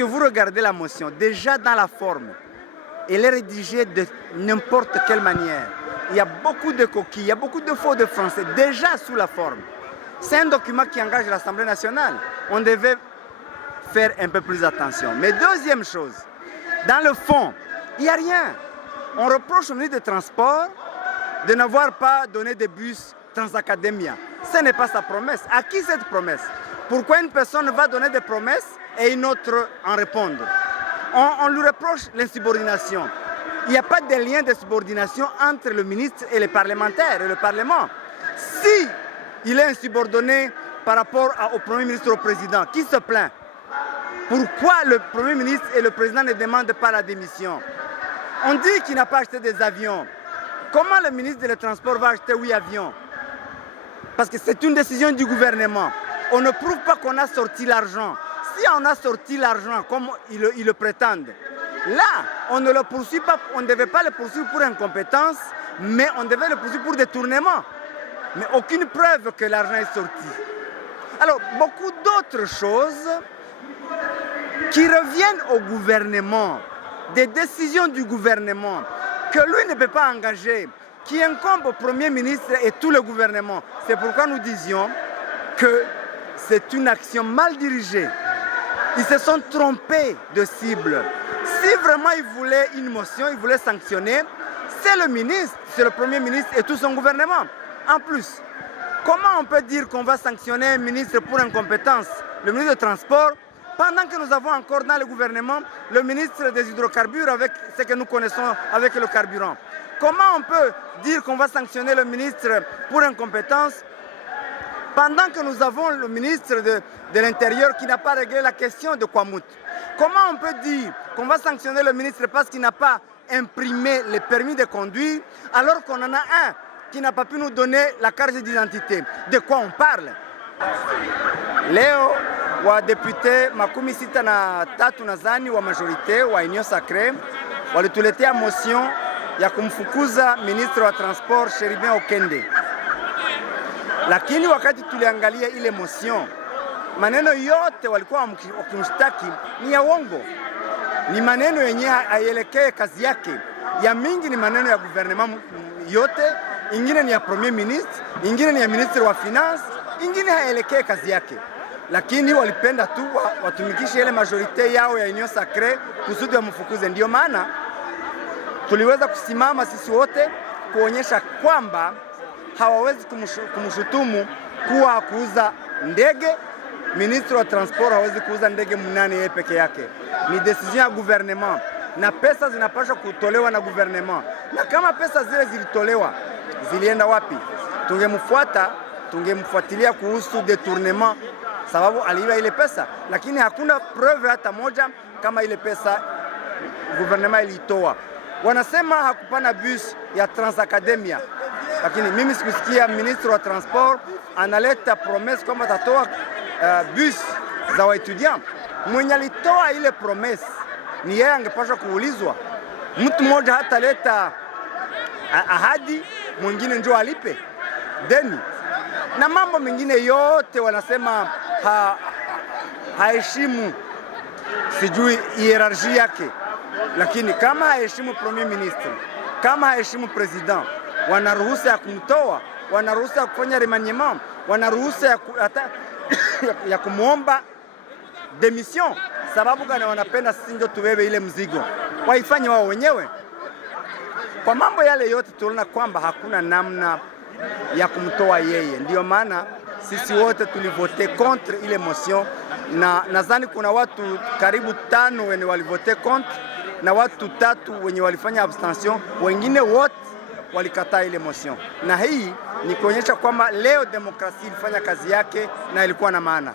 Lorsque vous regardez la motion, déjà dans la forme, elle est rédigée de n'importe quelle manière. Il y a beaucoup de coquilles, il y a beaucoup de fautes de français, déjà sous la forme. C'est un document qui engage l'Assemblée nationale. On devait faire un peu plus attention. Mais deuxième chose, dans le fond, il n'y a rien. On reproche au ministre des Transports de n'avoir pas donné de bus Transacademia. Ce n'est pas sa promesse. À qui cette promesse? Pourquoi une personne va donner des promesses et une autre en répondre? On lui reproche l'insubordination. Il n'y a pas de lien de subordination entre le ministre et les parlementaires et le Parlement. Si il est insubordonné par rapport au Premier ministre, au Président, qui se plaint? Pourquoi le Premier ministre et le Président ne demandent pas la démission? On dit qu'il n'a pas acheté des avions. Comment le ministre des Transports va acheter 8 avions? Parce que c'est une décision du gouvernement. On ne prouve pas qu'on a sorti l'argent. Si on a sorti l'argent comme ils le prétendent, là, on ne le poursuit pas, on ne devait pas le poursuivre pour incompétence, mais on devait le poursuivre pour détournement. Mais aucune preuve que l'argent est sorti. Alors, beaucoup d'autres choses qui reviennent au gouvernement, des décisions du gouvernement, que lui ne peut pas engager, qui incombent au Premier ministre et tout le gouvernement. C'est pourquoi nous disions que c'est une action mal dirigée. Ils se sont trompés de cible. Si vraiment ils voulaient une motion, ils voulaient sanctionner, c'est le ministre, c'est le Premier ministre et tout son gouvernement. En plus, comment on peut dire qu'on va sanctionner un ministre pour incompétence, le ministre des Transports, pendant que nous avons encore dans le gouvernement le ministre des Hydrocarbures avec ce que nous connaissons avec le carburant? Comment on peut dire qu'on va sanctionner le ministre pour incompétence pendant que nous avons le ministre de l'Intérieur qui n'a pas réglé la question de Kwamut? Comment on peut dire qu'on va sanctionner le ministre parce qu'il n'a pas imprimé les permis de conduire alors qu'on en a un qui n'a pas pu nous donner la carte d'identité? De quoi on parle? Leo wa depute makumi sita na tatu nadhani wa majorite wa Union Sacrée walituletea motion ya kumfukuza ministre wa transport Cherubin Okende. Lakini wakati tuliangalia ile motion, maneno yote walikuwa wakimshtaki ni ya uongo. Ni maneno yenye haielekee kazi yake. Ya mingi ni maneno ya gouvernement yote, ingine ni ya Premier Ministre, ingine ni ya Ministre wa Finance, ingine haielekee kazi yake. Lakini walipenda tu watumikishe ile majorite yao ya Union Sacrée kusudi wamfukuze. Ndio maana tuliweza kusimama sisi wote kuonyesha kwamba hawawezi kumshutumu kuwa kuuza ndege. Ministre wa Transport hawezi kuuza ndege mnane yeye peke yake. Ni decision ya gouvernement na pesa zinapaswa kutolewa na gouvernement. Na kama pesa zile zilitolewa, zilienda wapi? Tungemfuatilia kuhusu detournement, sababu aliiba ile pesa, lakini hakuna preuve hata moja kama ile pesa gouvernement ilitoa. Wanasema hakupana bus ya Transacademia, lakini mimi sikusikia ministre wa Transport analeta promesse kwamba atatoa bus za waetudiant. Mwenye alitoa ile promesse ni yeye, angepaswa kuulizwa. Mtu mmoja hata leta ahadi, mwingine njoo alipe deni na mambo mengine yote. Wanasema haheshimu sijui hierarchie yake, lakini kama haheshimu Premier Ministre, kama haheshimu President, wanaruhusa ya kumtoa, wanaruhusa ya kufanya remaniement, wanaruhusa ya kumuomba demission. Sababu gani? Wanapenda sisi ndio tubebe ile mzigo, waifanye wao wenyewe. Kwa mambo yale yote tunaona kwamba hakuna namna ya kumtoa yeye. Ndio maana sisi wote tulivote contre ile motion, na nadhani kuna watu karibu 5 wenye walivote contre na watu 3 wenye walifanya abstention, wengine wote walikataa ile motion. Na hii ni kuonyesha kwamba leo demokrasia ilifanya kazi yake na ilikuwa na maana.